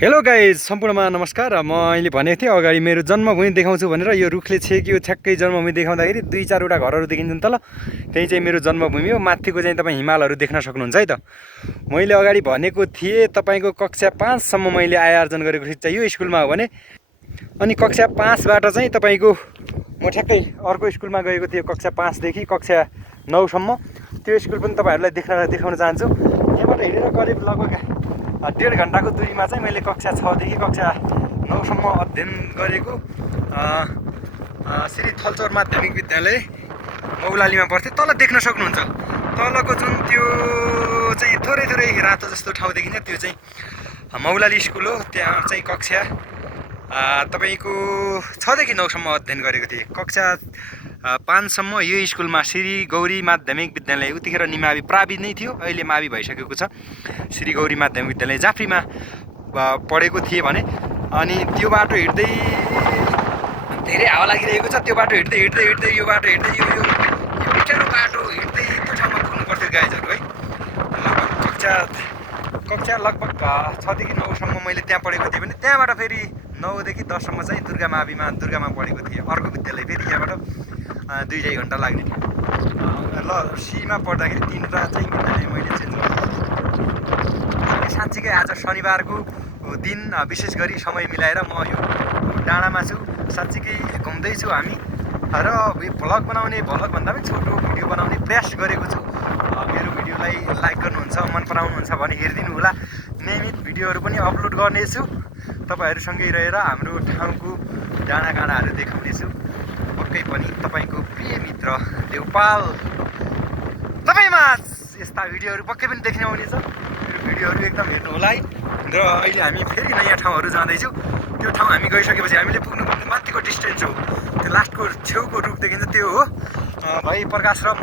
Hello guys, सम्पूर्णमा नमस्कार। मैले भनेको थिएँ अगाडि मेरो जन्मभूमि देखाउँछु भनेर। यो रुखले छेक्यो, ठ्याक्कै जन्मभूमि देखाउँदाखेरि 2-4वटा घरहरू देखिन्छन् तल। त्यही चाहिँ मेरो जन्मभूमि हो। माथिको चाहिँ तपाईँ हिमालहरू देख्न सक्नुहुन्छ है त। मैले अगाडि भनेको थिएँ तपाईँको कक्षा 5 सम्म मैले आय आर्जन गरेको शिक्षा यो स्कुलमा हो भने, अनि कक्षा 5 बाट चाहिँ तपाईँको म ठ्याक्कै अर्को स्कुलमा गएको थिएँ कक्षा 5 देखि कक्षा 9 सम्म। त्यो स्कुल पनि तपाईँहरूलाई देखाउन चाहन्छु। यहाँबाट हिँडेर करिब लगभग 1.5 घन्टाको दूरीमा चाहिँ मैले कक्षा 6 देखि कक्षा 9 सम्म अध्ययन गरेको श्री थलचौर माध्यमिक विद्यालय मौलालीमा पर्थेँ। तल देख्न सक्नुहुन्छ, तलको जुन त्यो चाहिँ थोरै रातो जस्तो ठाउँ देखिन्छ त्यो चाहिँ मौलाली स्कुल हो। त्यहाँ चाहिँ कक्षा तपाईँको 6 देखि 9 सम्म अध्ययन गरेको थिएँ। कक्षा 5 सम्म यो स्कुलमा श्री गौरी माध्यमिक विद्यालय, उतिखेर निमावि प्रावि नै थियो, अहिले मावि भइसकेको छ। श्री गौरी माध्यमिक विद्यालय जाफ्रीमा पढेको थिएँ भने। अनि त्यो बाटो हिँड्दै धेरै हावा लागिरहेको छ। त्यो बाटो हिँड्दै यो बाटो हिँड्दै यो बिटारो बाटो हिँड्दै त्यो ठाउँमा पुग्नु पर्थ्यो गाइजहरू है। कक्षा लगभग 6 देखि 9 सम्म मैले त्यहाँ पढेको थिएँ भने त्यहाँबाट फेरि 9 देखि 10 सम्म चाहिँ दुर्गामा पढेको थिएँ। अर्को विद्यालय फेरि यहाँबाट 2-2.5 घन्टा लाग्ने थियो। ल सीमा पढ्दाखेरि 3वटा चाहिँ विद्यालय मैले चेन्ज गरेँ। साँच्चीकै आज शनिबारको दिन विशेष गरी समय मिलाएर म यो डाँडामा छु। साँच्चीकै घुम्दैछु हामी र भ्लग भन्दा पनि छोटो भिडियो बनाउने प्रयास गरेको छु। मेरो भिडियोलाई लाइक गर्नुहुन्छ, मन पराउनुहुन्छ भने हेरिदिनु होला। नियमित भिडियोहरू पनि अपलोड गर्नेछु। तपाईँहरूसँगै रहेर हाम्रो ठाउँको डाँडाकाँडाहरू देखाउनेछु। पक्कै पनि तपाईँको प्रिय मित्र देवपाल तपाईँमा यस्ता भिडियोहरू पक्कै पनि देख्न आउनेछ। मेरो भिडियोहरू एकदम हेर्नु होला है। र अहिले हामी फेरि नयाँ ठाउँहरू जाँदैछु। त्यो ठाउँ हामी गइसकेपछि हामीले पुग्नुपर्ने माथिको डिस्टेन्स हो, त्यो लास्टको छेउको रुख देखिन्छ त्यो हो। भाइ प्रकाश र म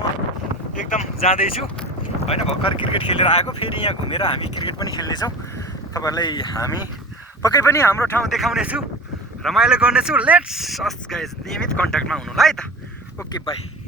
एकदम जाँदैछु होइन। भर्खर क्रिकेट खेलेर आएको, फेरि यहाँ घुमेर हामी क्रिकेट पनि खेल्नेछौँ। तपाईँहरूलाई हामी पक्कै पनि हाम्रो ठाउँ देखाउनेछु, रमाइलो गर्नेछु। लेट्स अस गाइज, नियमित कन्ट्याक्टमा हुनु होला है त। Okay by.